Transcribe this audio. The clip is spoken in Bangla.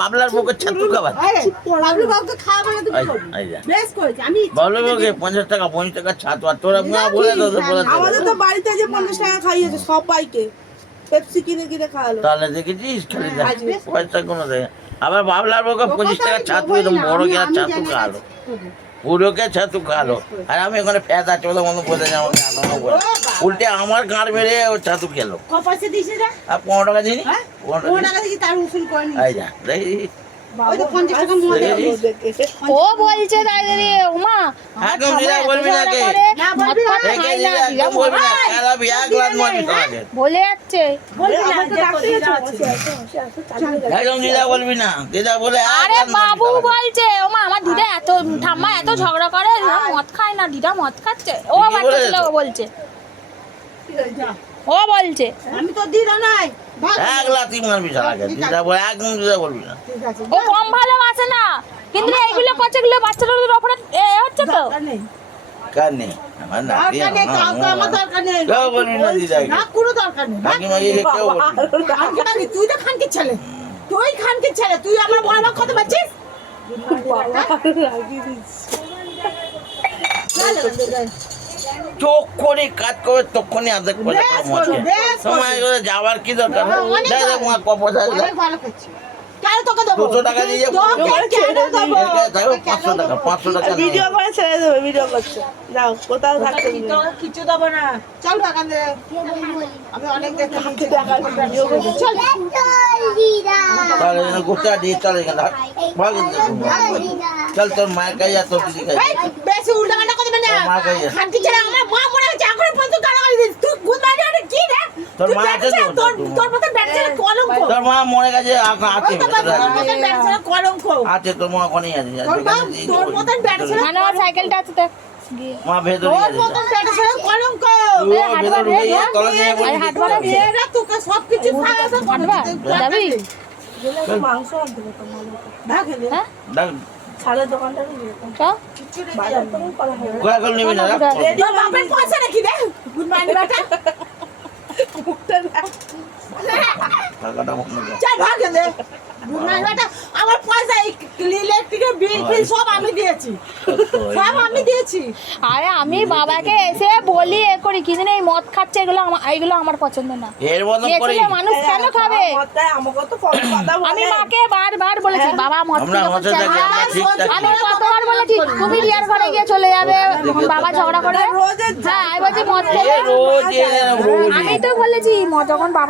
বাবলার বউকে ছাতু খাবার বাবলার বউকে 50 টাকা 50 টাকা ছাতু আর তোরা বলে আমাদের তো বাড়িতে যে 50 টাকা খাইয়েছে সবাইকে পেপসি কিনে কিনে খাওয়ালো তাহলে দেখেছিস খালি পয়সা কোনো দেয় আবার বাবলার বউকে 25 টাকা ছাতু এরকম বড় কে ছাতু খাওয়ালো পুরোকে ছাতু খাওয়ালো আর আমি ওখানে ফ্যাত আছে ওদের মতো বলে যাবো উল্টে আমার গাঁড় মেরে ও ছাতু খেলো 15 টাকা দিনি 15 টাকা দিয়ে তার উসুল করে নি আই যা দেখি ও বলছে দাঁড়িয়ে ওমা একদম দিদা বলবি না কে একদম বলবি না খেলাবি এক লাখ মারবি তোমাকে বলে যাচ্ছে একদম দিদা বলবি না দিদা বলে আরে বাবু বলছে ওমা আমার দিদা এত ঠাম্মা এত ঝগড়া করে মদ খায় না দিদা মদ খাচ্ছে ও বাচ্চা ছেলে ও বলছে ও বলছে আমি তো দিদা নাই এক লাথি মারবি শালাকে দিদা বলে একদম দিদা বলবি না ও কম ভালোবাসে না কিন্তু এইগুলো করছে এগুলো বাচ্চাদের উপরে হচ্ছে তো কার নেই আমার না আমার দরকার নেই কেউ বলবি না দিদাকে না কোনো দরকার নেই কাকি মাগিয়ে কেউ বলবি না তুই তো খানকির ছেলে তুই আমার বড় মা কত পাচ্ছিস চোখ করে কাজ করে তখনই আদেক করে সময় করে যাওয়ার কি দরকার দেখ মা পয়সা ভালো করছিস কেন তোকে দেবো 200 টাকা দিয়ে যাবো 500 টাকা 500 টাকা ভিডিও করে ছেড়ে দেবে ভিডিও করছে যাও কোথাও থাকতে কিছু দেবো না চল টাকা দে আমি অনেক দেখতে টাকা ভিডিও করছি চল তাহলে গুটা দিয়ে চলে গেল ভাগ চল তোর মায়ের কাছে যা তোর দিদি কাছে বেশি উল্টাপাল্টা কথা বলে না মার কাছে খানকি ছেলে আমার মা মনে হচ্ছে এখন পর্যন্ত গালাগালি দিস তুই গুদমানি আর কি রে তোর মা আছে তোর মত ব্যাটসের কলঙ্ক তোর মা মনে কাছে আছে আছে তোর মা ওখানেই আছে তোর মত ব্যাটসের মানে ওর সাইকেলটা আছে তো মা ভেতরে তোর মত ব্যাটসের কলঙ্ক হাটবারে এরা তোকে সব কিছু খাওয়াতে হাটবা যাবি মাংস আনতে তোমার না খেলে হ্যাঁ ডাক ছালের দোকানটা নিয়ে তো বাজার থেকে করা হয় গোলা কল নিবি না তোর বাপের পয়সা রাখি দে গুড মর্নিং বেটা মুখটা টাকাটা বন্ধ কর চল ভাগ দে গুড মর্নিং বেটা আমার পয়সা ইলেকট্রিকের বিল সব আমি দিয়েছি আরে আমি বাবাকে এসে বলি এ করি কিন্তু এই মদ খাচ্ছে এগুলো আমার পছন্দ না এর মতন করে মানুষ কেন খাবে আমি মাকে বারবার বলেছি বাবা মদ আমি কতবার বলেছি তুমি রিয়ার ঘরে গিয়ে চলে যাবে বাবা ঝগড়া করে হ্যাঁ আমি বলছি মদ খেলে আমি তো বলেছি যখন বাবা